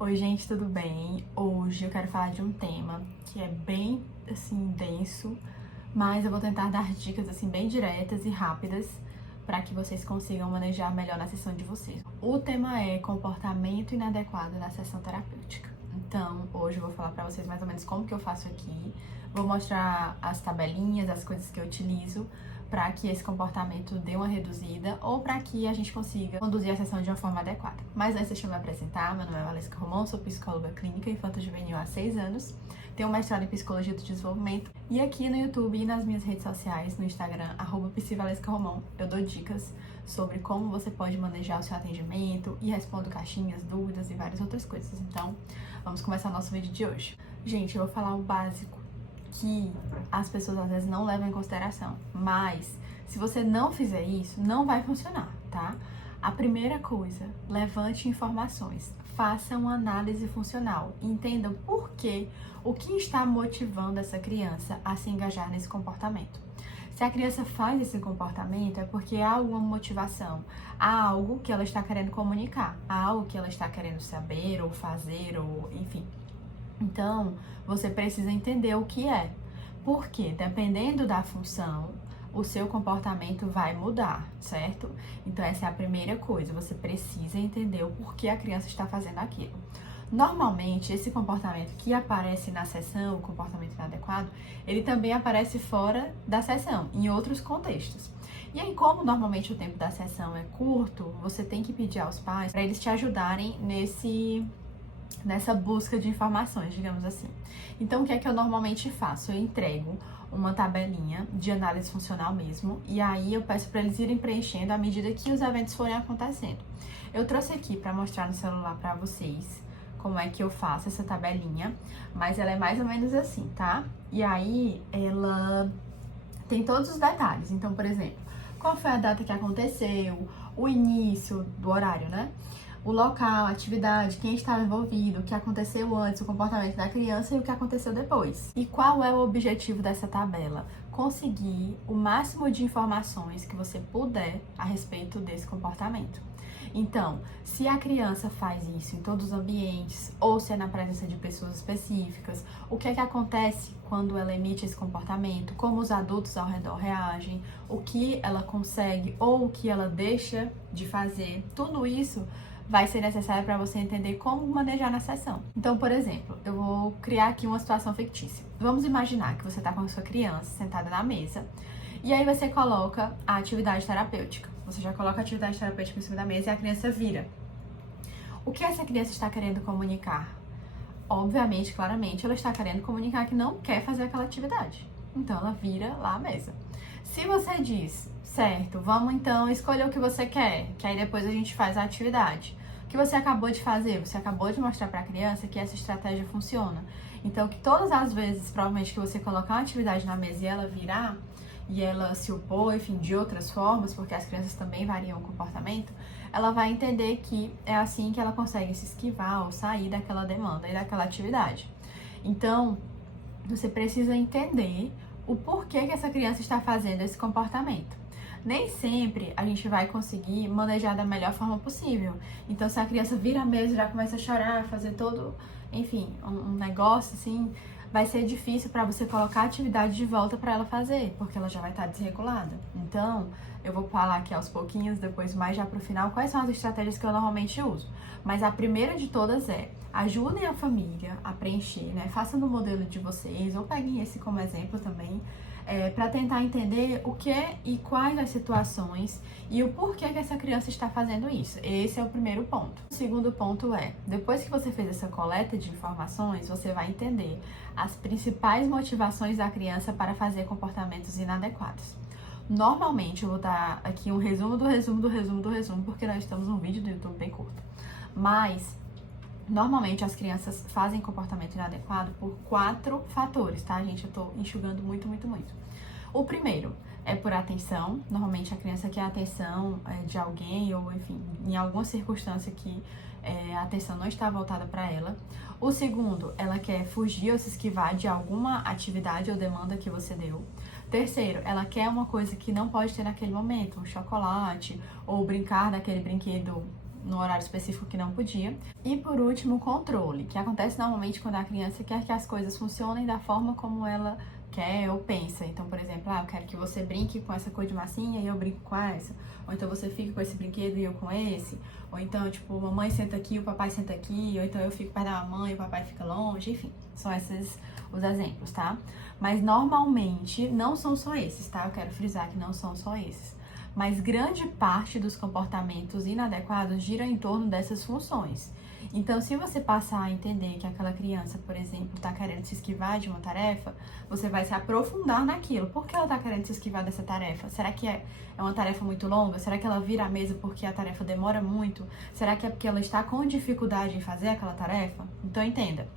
Oi, gente, tudo bem? Hoje eu quero falar de um tema que é bem, assim, denso, mas eu vou tentar dar dicas, assim, bem diretas e rápidas para que vocês consigam manejar melhor na sessão de vocês. O tema é comportamento inadequado na sessão terapêutica. Então, hoje eu vou falar para vocês mais ou menos como que eu faço aqui, vou mostrar as tabelinhas, as coisas que eu utilizo para que esse comportamento dê uma reduzida ou para que a gente consiga conduzir a sessão de uma forma adequada. Mas antes, deixa eu me apresentar. Meu nome é Valesca Romão, sou psicóloga clínica infanto-juvenil há 6 anos, tenho um mestrado em psicologia do desenvolvimento e aqui no YouTube e nas minhas redes sociais, no Instagram, @psivalescaromão, eu dou dicas sobre como você pode manejar o seu atendimento e respondo caixinhas, dúvidas e várias outras coisas. Então, vamos começar nosso vídeo de hoje. Gente, eu vou falar o básico que as pessoas às vezes não levam em consideração, mas se você não fizer isso, não vai funcionar, tá? A primeira coisa, levante informações, faça uma análise funcional, entenda por quê, o que está motivando essa criança a se engajar nesse comportamento. Se a criança faz esse comportamento, é porque há alguma motivação, há algo que ela está querendo comunicar, há algo que ela está querendo saber ou fazer, ou enfim. Então, você precisa entender o que é. Porque, dependendo da função, o seu comportamento vai mudar, certo? Então, essa é a primeira coisa. Você precisa entender o porquê a criança está fazendo aquilo. Normalmente, esse comportamento que aparece na sessão, o comportamento inadequado, ele também aparece fora da sessão, em outros contextos. E aí, como normalmente o tempo da sessão é curto, você tem que pedir aos pais para eles te ajudarem nessa busca de informações, digamos assim. Então, o que é que eu normalmente faço? Eu entrego uma tabelinha de análise funcional mesmo, e aí eu peço para eles irem preenchendo à medida que os eventos forem acontecendo. Eu trouxe aqui para mostrar no celular para vocês como é que eu faço essa tabelinha, mas ela é mais ou menos assim, tá? E aí, ela tem todos os detalhes. Então, por exemplo, qual foi a data que aconteceu, o início do horário, né? O local, a atividade, quem estava envolvido, o que aconteceu antes, o comportamento da criança e o que aconteceu depois. E qual é o objetivo dessa tabela? Conseguir o máximo de informações que você puder a respeito desse comportamento. Então, se a criança faz isso em todos os ambientes, ou se é na presença de pessoas específicas, o que é que acontece quando ela emite esse comportamento, como os adultos ao redor reagem, o que ela consegue ou o que ela deixa de fazer, tudo isso vai ser necessário para você entender como manejar na sessão. Então, por exemplo, eu vou criar aqui uma situação fictícia. Vamos imaginar que você está com a sua criança sentada na mesa e aí você coloca a atividade terapêutica. Você já coloca a atividade terapêutica em cima da mesa e a criança vira. O que essa criança está querendo comunicar? Obviamente, claramente, ela está querendo comunicar que não quer fazer aquela atividade. Então, ela vira lá a mesa. Se você diz, certo, vamos então escolher o que você quer, que aí depois a gente faz a atividade. O que você acabou de fazer? Você acabou de mostrar para a criança que essa estratégia funciona. Então, que todas as vezes, provavelmente, que você colocar uma atividade na mesa e ela virar, e ela se opor, enfim, de outras formas, porque as crianças também variam o comportamento, ela vai entender que é assim que ela consegue se esquivar ou sair daquela demanda e daquela atividade. Então, você precisa entender o porquê que essa criança está fazendo esse comportamento. Nem sempre a gente vai conseguir manejar da melhor forma possível. Então, se a criança vira a mesa e já começa a chorar, fazer todo, enfim, um negócio assim, vai ser difícil para você colocar a atividade de volta para ela fazer, porque ela já vai estar desregulada. Então, eu vou falar aqui aos pouquinhos, depois mais já pro final, quais são as estratégias que eu normalmente uso. Mas a primeira de todas é, ajudem a família a preencher, né? Façam no modelo de vocês, ou peguem esse como exemplo também, para tentar entender o que e quais as situações e o porquê que essa criança está fazendo isso. Esse é o primeiro ponto. O segundo ponto é, depois que você fez essa coleta de informações, você vai entender as principais motivações da criança para fazer comportamentos inadequados. Normalmente, eu vou dar aqui um resumo do resumo do resumo do resumo, porque nós estamos num vídeo do YouTube bem curto. Mas, normalmente, as crianças fazem comportamento inadequado por 4 fatores, tá, gente? Eu tô enxugando muito, muito, muito. O primeiro é por atenção. Normalmente, a criança quer a atenção de alguém ou, enfim, em alguma circunstância que a atenção não está voltada para ela. O segundo, ela quer fugir ou se esquivar de alguma atividade ou demanda que você deu. Terceiro, ela quer uma coisa que não pode ter naquele momento, um chocolate ou brincar daquele brinquedo no horário específico que não podia. E por último, o controle, que acontece normalmente quando a criança quer que as coisas funcionem da forma como ela quer ou pensa. Então, por exemplo, eu quero que você brinque com essa cor de massinha e eu brinco com essa. Ou então você fica com esse brinquedo e eu com esse. Ou então, tipo, mamãe senta aqui, o papai senta aqui. Ou então eu fico perto da mamãe e o papai fica longe. Enfim, são esses os exemplos, tá? Mas normalmente não são só esses, tá? Eu quero frisar que não são só esses. Mas grande parte dos comportamentos inadequados gira em torno dessas funções. Então, se você passar a entender que aquela criança, por exemplo, está querendo se esquivar de uma tarefa, você vai se aprofundar naquilo. Por que ela está querendo se esquivar dessa tarefa? Será que é uma tarefa muito longa? Será que ela vira a mesa porque a tarefa demora muito? Será que é porque ela está com dificuldade em fazer aquela tarefa? Então, entenda.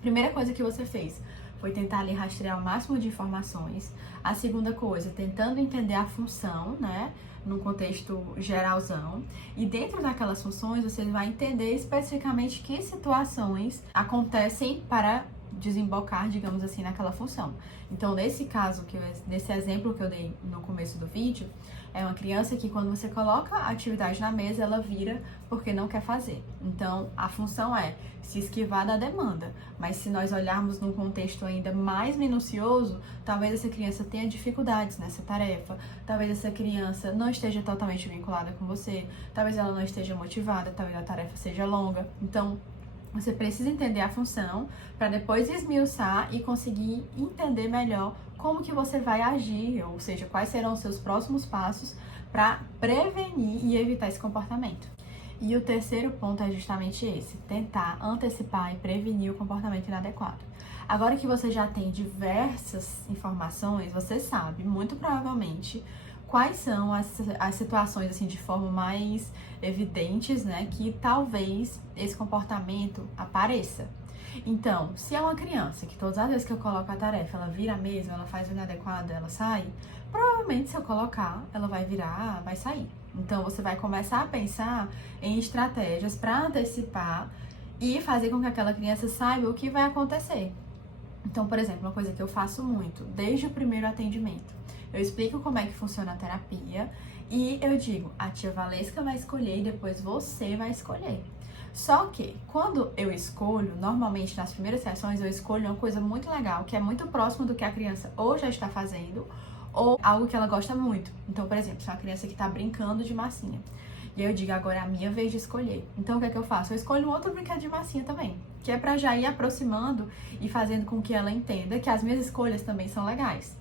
Primeira coisa que você fez foi tentar ali rastrear o máximo de informações. A segunda coisa, tentando entender a função, né, num contexto geralzão. E dentro daquelas funções, você vai entender especificamente que situações acontecem para desembocar, digamos assim, naquela função. Então, nesse caso, nesse exemplo que eu dei no começo do vídeo, é uma criança que quando você coloca a atividade na mesa, ela vira porque não quer fazer. Então, a função é se esquivar da demanda. Mas se nós olharmos num contexto ainda mais minucioso, talvez essa criança tenha dificuldades nessa tarefa, talvez essa criança não esteja totalmente vinculada com você, talvez ela não esteja motivada, talvez a tarefa seja longa. Então, você precisa entender a função para depois esmiuçar e conseguir entender melhor como que você vai agir, ou seja, quais serão os seus próximos passos para prevenir e evitar esse comportamento. E o terceiro ponto é justamente esse, tentar antecipar e prevenir o comportamento inadequado. Agora que você já tem diversas informações, você sabe, muito provavelmente, quais são as situações, assim, de forma mais evidentes, né, que talvez esse comportamento apareça. Então, se é uma criança que todas as vezes que eu coloco a tarefa, ela vira a mesa, ela faz o inadequado, ela sai, provavelmente se eu colocar, ela vai virar, vai sair. Então, você vai começar a pensar em estratégias para antecipar e fazer com que aquela criança saiba o que vai acontecer. Então, por exemplo, uma coisa que eu faço muito, desde o primeiro atendimento, eu explico como é que funciona a terapia e eu digo, a tia Valesca vai escolher e depois você vai escolher. Só que, quando eu escolho, normalmente nas primeiras sessões, eu escolho uma coisa muito legal, que é muito próximo do que a criança ou já está fazendo, ou algo que ela gosta muito. Então, por exemplo, se é uma criança que está brincando de massinha, e eu digo, agora é a minha vez de escolher. Então, o que é que eu faço? Eu escolho um outro brinquedo de massinha também, que é pra já ir aproximando e fazendo com que ela entenda que as minhas escolhas também são legais.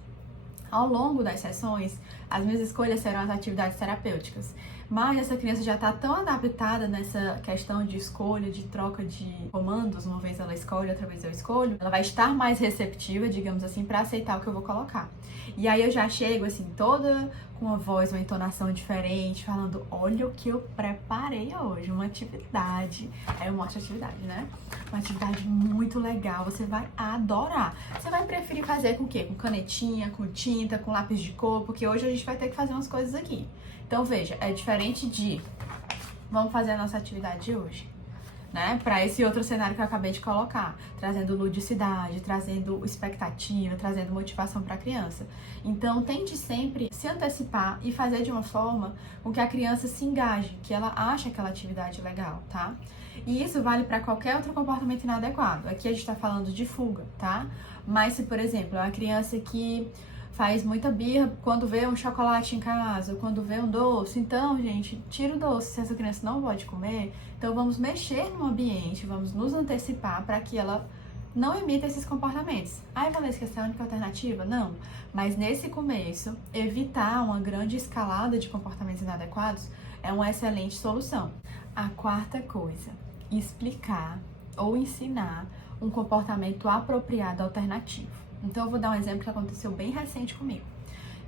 Ao longo das sessões, as minhas escolhas serão as atividades terapêuticas. Mas essa criança já está tão adaptada nessa questão de escolha, de troca de comandos, uma vez ela escolhe, outra vez eu escolho, ela vai estar mais receptiva, digamos assim, para aceitar o que eu vou colocar. E aí eu já chego, assim, toda com uma voz, uma entonação diferente, falando, olha o que eu preparei hoje, uma atividade. Aí eu mostro a atividade, né? Uma atividade muito legal, você vai adorar. Você vai preferir fazer com o quê? Com canetinha, com tinta, com lápis de cor, porque hoje a gente vai ter que fazer umas coisas aqui. Então, veja, é diferente de vamos fazer a nossa atividade de hoje, né? Para esse outro cenário que eu acabei de colocar, trazendo ludicidade, trazendo expectativa, trazendo motivação para a criança. Então, tente sempre se antecipar e fazer de uma forma com que a criança se engaje, que ela ache aquela atividade legal, tá? E isso vale para qualquer outro comportamento inadequado. Aqui a gente está falando de fuga, tá? Mas se, por exemplo, é uma criança que faz muita birra quando vê um chocolate em casa, ou quando vê um doce. Então, gente, tira o doce se essa criança não pode comer. Então, vamos mexer no ambiente, vamos nos antecipar para que ela não emita esses comportamentos. Ai, Valesca, essa é a única alternativa? Não. Mas nesse começo, evitar uma grande escalada de comportamentos inadequados é uma excelente solução. A quarta coisa, explicar ou ensinar um comportamento apropriado alternativo. Então, eu vou dar um exemplo que aconteceu bem recente comigo.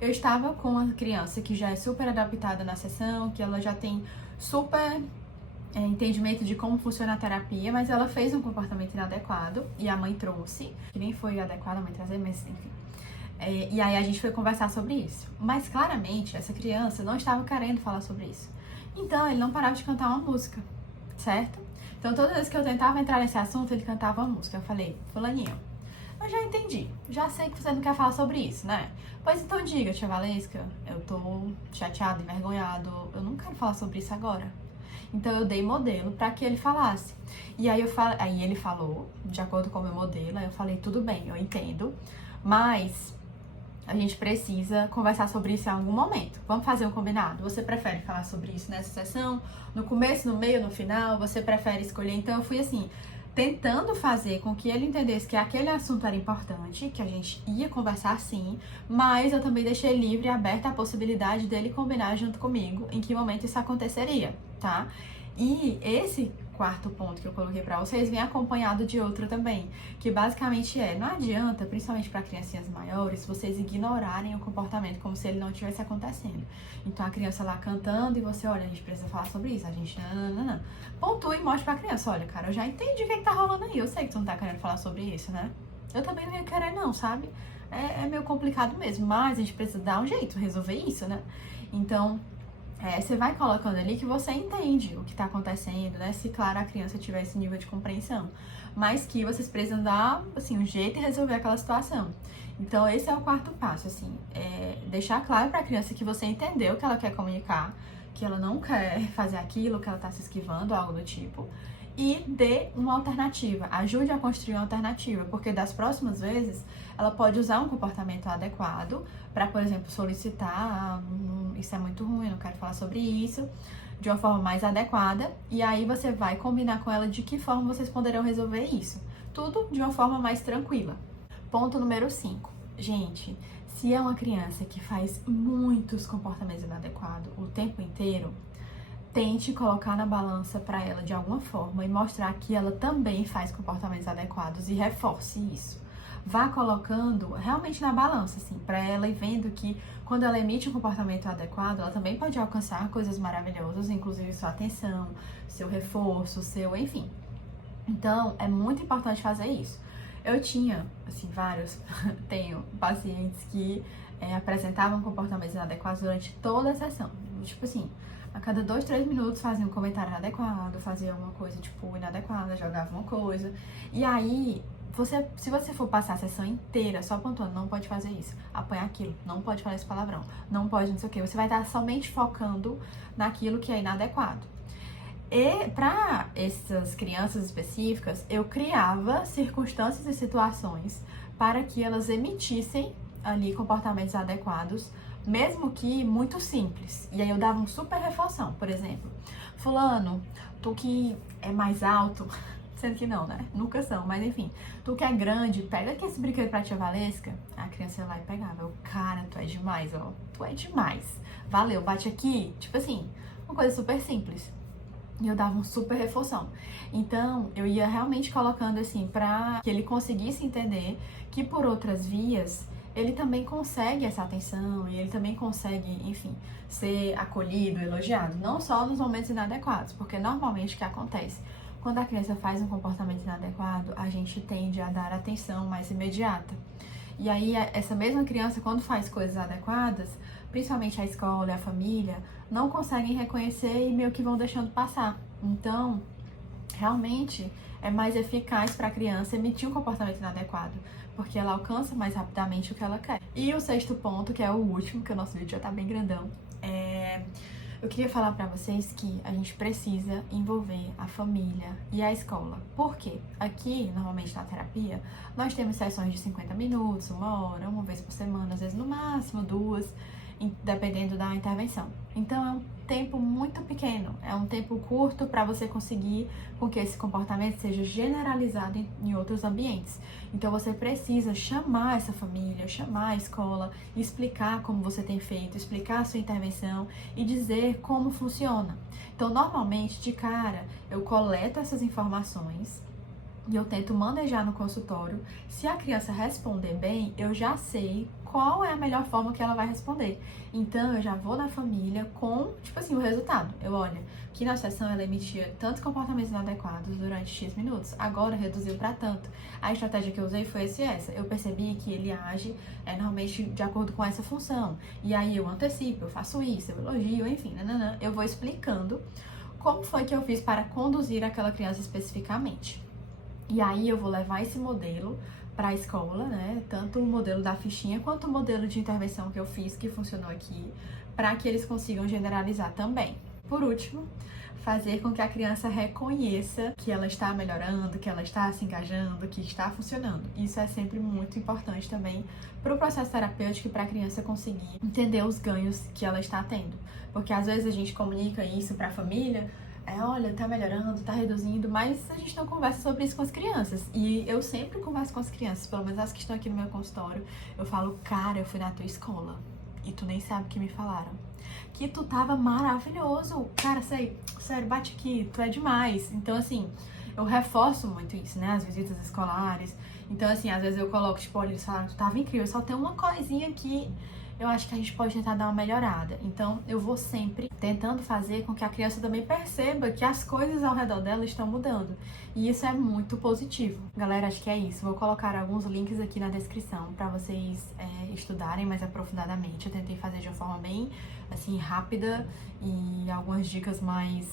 Eu estava com uma criança que já é super adaptada na sessão, que ela já tem super entendimento de como funciona a terapia, mas ela fez um comportamento inadequado e a mãe trouxe, que nem foi adequado a mãe trazer, mas enfim. E aí a gente foi conversar sobre isso. Mas claramente, essa criança não estava querendo falar sobre isso. Então, ele não parava de cantar uma música, certo? Então, toda vez que eu tentava entrar nesse assunto, ele cantava uma música. Eu falei, fulaninho, eu já entendi, já sei que você não quer falar sobre isso, né? Pois então diga, tia Valesca, eu tô chateado, envergonhado, eu não quero falar sobre isso agora. Então eu dei modelo para que ele falasse. E aí aí ele falou, de acordo com o meu modelo, aí eu falei, tudo bem, eu entendo, mas a gente precisa conversar sobre isso em algum momento. Vamos fazer um combinado? Você prefere falar sobre isso nessa sessão? No começo, no meio, no final? Você prefere escolher? Então eu fui assim, tentando fazer com que ele entendesse que aquele assunto era importante, que a gente ia conversar sim, mas eu também deixei livre e aberta a possibilidade dele combinar junto comigo em que momento isso aconteceria, tá? E esse quarto ponto que eu coloquei pra vocês vem acompanhado de outro também, que basicamente não adianta, principalmente para criancinhas maiores, vocês ignorarem o comportamento como se ele não estivesse acontecendo. Então a criança lá cantando e você, olha, a gente precisa falar sobre isso, a gente não. Pontue e mostre pra criança, olha, cara, eu já entendi o que tá rolando aí, eu sei que tu não tá querendo falar sobre isso, né? Eu também não ia querer não, sabe? É meio complicado mesmo, mas a gente precisa dar um jeito, resolver isso, né? Então, você vai colocando ali que você entende o que tá acontecendo, né? Se, claro, a criança tiver esse nível de compreensão. Mas que vocês precisam dar, assim, um jeito de resolver aquela situação. Então, esse é o quarto passo, assim. Deixar claro pra criança que você entendeu o que ela quer comunicar, que ela não quer fazer aquilo, que ela tá se esquivando, algo do tipo. E dê uma alternativa, ajude a construir uma alternativa, porque das próximas vezes ela pode usar um comportamento adequado para, por exemplo, solicitar, isso é muito ruim, eu não quero falar sobre isso, de uma forma mais adequada, e aí você vai combinar com ela de que forma vocês poderão resolver isso. Tudo de uma forma mais tranquila. Ponto número 5. Gente, se é uma criança que faz muitos comportamentos inadequados o tempo inteiro, tente colocar na balança para ela de alguma forma e mostrar que ela também faz comportamentos adequados e reforce isso. Vá colocando realmente na balança, assim, para ela e vendo que quando ela emite um comportamento adequado, ela também pode alcançar coisas maravilhosas, inclusive sua atenção, seu reforço, enfim. Então, é muito importante fazer isso. Eu tinha, assim, tenho pacientes que apresentavam comportamentos inadequados durante toda a sessão. Tipo assim, a cada 2, 3 minutos fazia um comentário inadequado, fazia alguma coisa, tipo, inadequada, jogava uma coisa. E aí, se você for passar a sessão inteira só pontuando, não pode fazer isso, apanha aquilo, não pode falar esse palavrão, não pode não sei o que, você vai estar somente focando naquilo que é inadequado. E para essas crianças específicas, eu criava circunstâncias e situações para que elas emitissem ali comportamentos adequados, mesmo que muito simples. E aí eu dava um super reforção, por exemplo, fulano, tu que é mais alto, sendo que não, né? Nunca são, mas enfim, tu que é grande, pega aqui esse brinquedo pra tia Valesca. A criança ia lá e pegava. Eu, cara, tu é demais, ó. Tu é demais. Valeu, bate aqui. Tipo assim, uma coisa super simples. E eu dava um super reforção. Então, eu ia realmente colocando assim, pra que ele conseguisse entender que por outras vias, ele também consegue essa atenção e ele também consegue, enfim, ser acolhido, elogiado. Não só nos momentos inadequados, porque normalmente o que acontece? Quando a criança faz um comportamento inadequado, a gente tende a dar atenção mais imediata. E aí, essa mesma criança, quando faz coisas adequadas, principalmente a escola e a família, não conseguem reconhecer e meio que vão deixando passar. Então, realmente, é mais eficaz para a criança emitir um comportamento inadequado, porque ela alcança mais rapidamente o que ela quer. E o sexto ponto, que é o último, que o nosso vídeo já tá bem grandão, eu queria falar pra vocês que a gente precisa envolver a família e a escola. Por quê? Aqui, normalmente na terapia, nós temos sessões de 50 minutos, 1 hora, uma vez por semana, às vezes no máximo 2, dependendo da intervenção. Então é um tempo muito pequeno, é um tempo curto para você conseguir com que esse comportamento seja generalizado em outros ambientes. Então você precisa chamar essa família, chamar a escola, explicar como você tem feito, explicar a sua intervenção e dizer como funciona. Então normalmente, de cara, eu coleto essas informações e eu tento manejar no consultório. Se a criança responder bem, eu já sei qual é a melhor forma que ela vai responder. Então, eu já vou na família com, tipo assim, o resultado. Eu olho que na sessão ela emitia tantos comportamentos inadequados durante X minutos, agora reduziu para tanto. A estratégia que eu usei foi essa. Eu percebi que ele age normalmente de acordo com essa função. E aí eu antecipo, eu faço isso, eu elogio, enfim, eu vou explicando como foi que eu fiz para conduzir aquela criança especificamente. E aí eu vou levar esse modelo para a escola, né? Tanto o modelo da fichinha quanto o modelo de intervenção que eu fiz, que funcionou aqui, para que eles consigam generalizar também. por último, fazer com que a criança reconheça que ela está melhorando, que ela está se engajando, que está funcionando. Isso é sempre muito importante também para o processo terapêutico e para a criança conseguir entender os ganhos que ela está tendo. Porque às vezes a gente comunica isso para a família, olha, tá melhorando, tá reduzindo, mas a gente não conversa sobre isso com as crianças. E eu sempre converso com as crianças, pelo menos as que estão aqui no meu consultório, eu falo, cara, eu fui na tua escola e tu nem sabe o que me falaram. Que tu tava maravilhoso. Cara, sério, bate aqui, tu é demais. Então, assim, eu reforço muito isso, né? As visitas escolares. Então, assim, às vezes eu coloco, tipo, olha, eles falaram, tu tava incrível, só tem uma coisinha aqui, eu acho que a gente pode tentar dar uma melhorada. Então, eu vou sempre tentando fazer com que a criança também perceba que as coisas ao redor dela estão mudando. E isso é muito positivo. Galera, acho que é isso. Vou colocar alguns links aqui na descrição para vocês estudarem mais aprofundadamente. Eu tentei fazer de uma forma bem, assim, rápida e algumas dicas mais,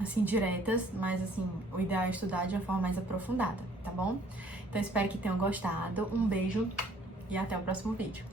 assim, diretas. Mas, assim, o ideal é estudar de uma forma mais aprofundada, tá bom? Então, espero que tenham gostado. Um beijo e até o próximo vídeo.